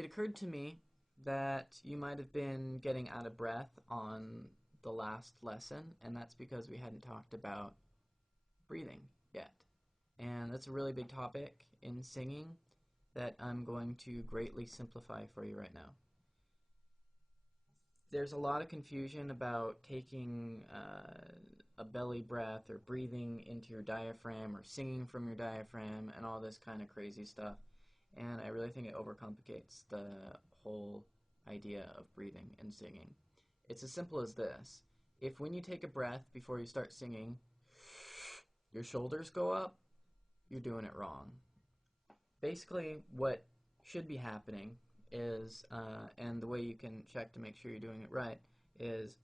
it occurred to me that you might have been getting out of breath on the last lesson, and that's because we hadn't talked about breathing yet. And that's a really big topic in singing that I'm going to greatly simplify for you right now. There's a lot of confusion about taking a belly breath or breathing into your diaphragm or singing from your diaphragm and all this kind of crazy stuff. And I really think it overcomplicates the whole idea of breathing and singing. It's as simple as this. If when you take a breath before you start singing, your shoulders go up, you're doing it wrong. Basically, what should be happening is, and the way you can check to make sure you're doing it right, is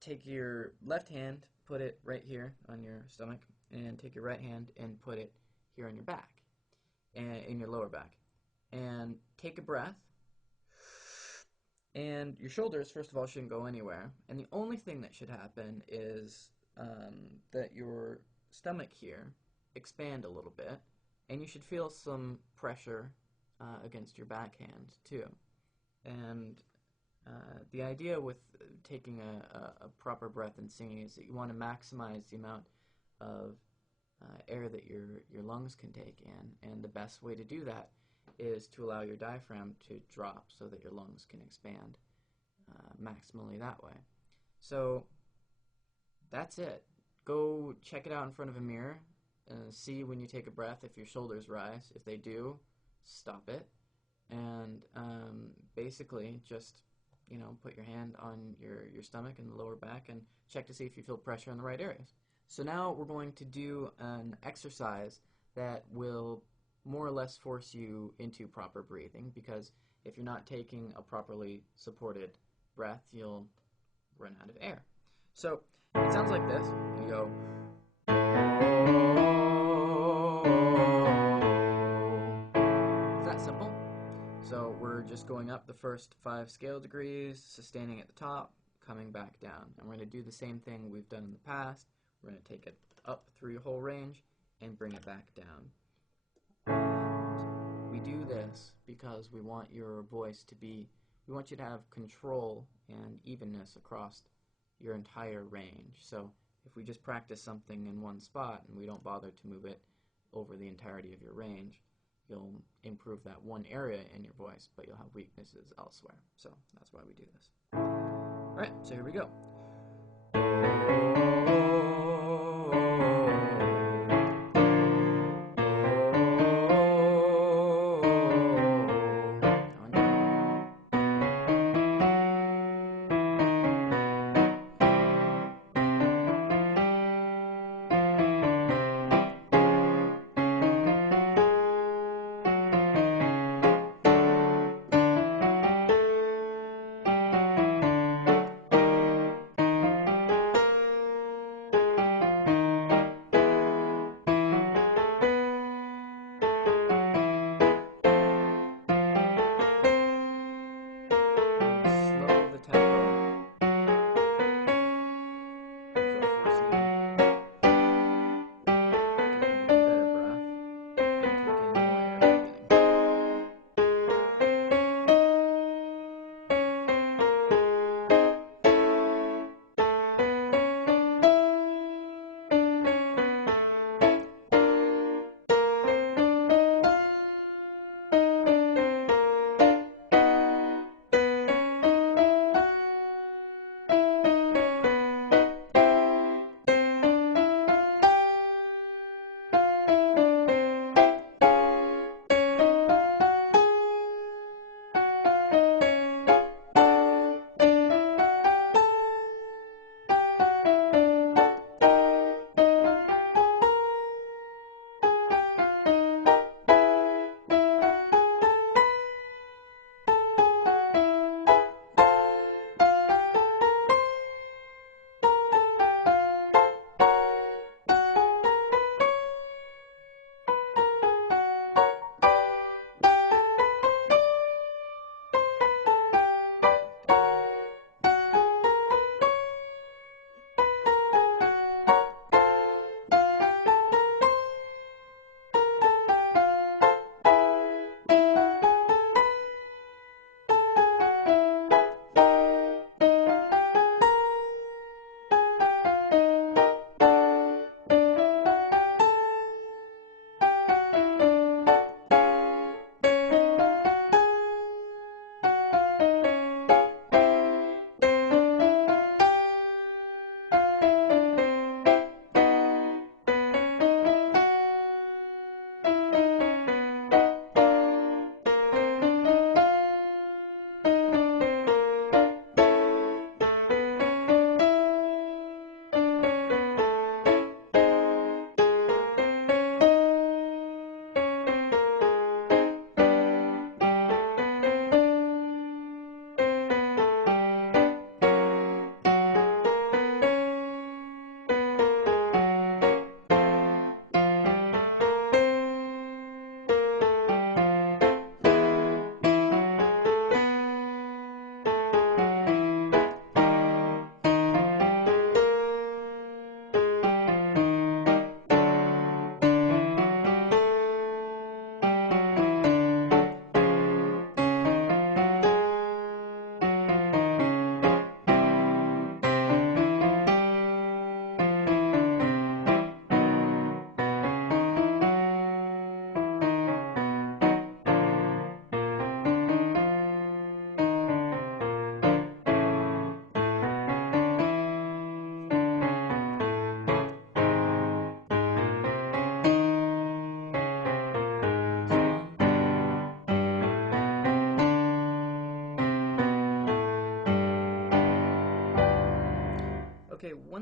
take your left hand, put it right here on your stomach, and take your right hand and put it here on your back, and in your lower back. And take a breath, and your shoulders, first of all, shouldn't go anywhere. And the only thing that should happen is that your stomach here expand a little bit, and you should feel some pressure against your backhand too. And the idea with taking a proper breath and singing is that you want to maximize the amount of air that your lungs can take in, and the best way to do that is to allow your diaphragm to drop so that your lungs can expand maximally that way. So that's it. Go check it out in front of a mirror. See when you take a breath if your shoulders rise. If they do, stop it. And basically just, put your hand on your stomach and the lower back and check to see if you feel pressure in the right areas. So now we're going to do an exercise that will more or less force you into proper breathing, because if you're not taking a properly supported breath, you'll run out of air. So it sounds like this. You go. It's that simple. So we're just going up the first 5 scale degrees, sustaining at the top, coming back down. And we're going to do the same thing we've done in the past. We're going to take it up through your whole range and bring it back down. And we do this because we want your voice to be, we want you to have control and evenness across your entire range. So if we just practice something in one spot and we don't bother to move it over the entirety of your range, you'll improve that one area in your voice, but you'll have weaknesses elsewhere. So that's why we do this. Alright, so here we go.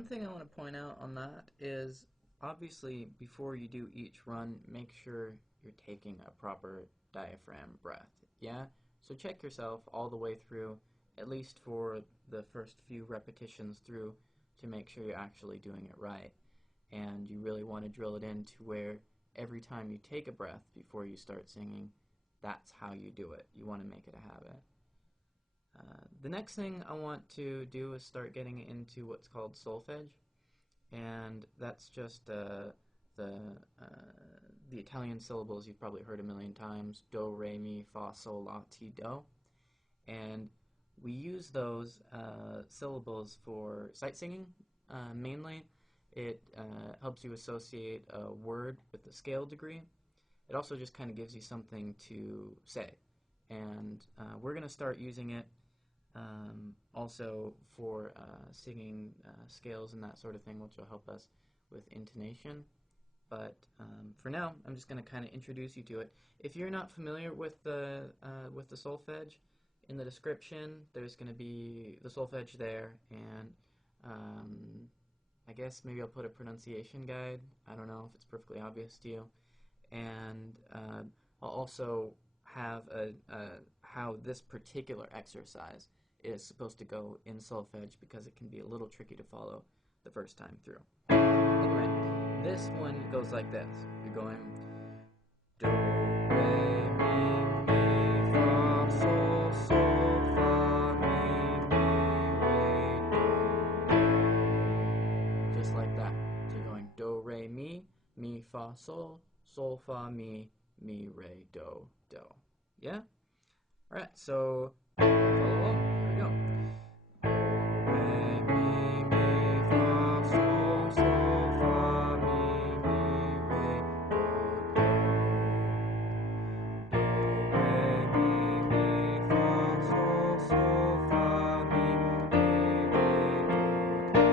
one thing I want to point out on that is obviously before you do each run, make sure you're taking a proper diaphragm breath. Yeah? So check yourself all the way through, at least for the first few repetitions through, to make sure you're actually doing it right. And you really want to drill it into where every time you take a breath before you start singing, that's how you do it. You want to make it a habit. The next thing I want to do is start getting into what's called solfege, and that's just the Italian syllables you've probably heard a million times: do, re, mi, fa, sol, la, ti, do. And we use those syllables for sight singing mainly. It helps you associate a word with the scale degree. It also just kind of gives you something to say. And we're going to start using it also for singing scales and that sort of thing, which will help us with intonation. But for now, I'm just going to kind of introduce you to it. If you're not familiar with the solfege, in the description there's going to be the solfege there, and I guess maybe I'll put a pronunciation guide. I don't know if it's perfectly obvious to you. And I'll also have how this particular exercise is supposed to go in solfege, because it can be a little tricky to follow the first time through. Anyway, this one goes like this. You're going do, re, mi, fa, sol, sol, fa, mi, re, do. Just like that. So you're going do, re, mi, fa, sol, sol, fa, mi, re, do, do. Yeah? Alright, so follow along. Here we go. Do, re, mi, fa, sol, sol, fa, mi, re, do, do. Do, re, mi, fa, sol, sol, fa, mi, re, do, do.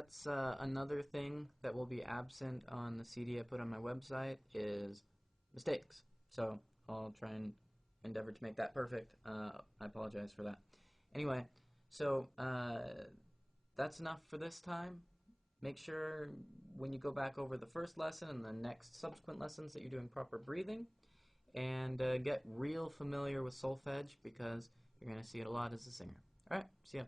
that's another thing that will be absent on the CD I put on my website is mistakes. So I'll try and endeavor to make that perfect. I apologize for that. Anyway, so that's enough for this time. Make sure when you go back over the first lesson and the next subsequent lessons that you're doing proper breathing, and get real familiar with solfege because you're going to see it a lot as a singer. Alright, see ya.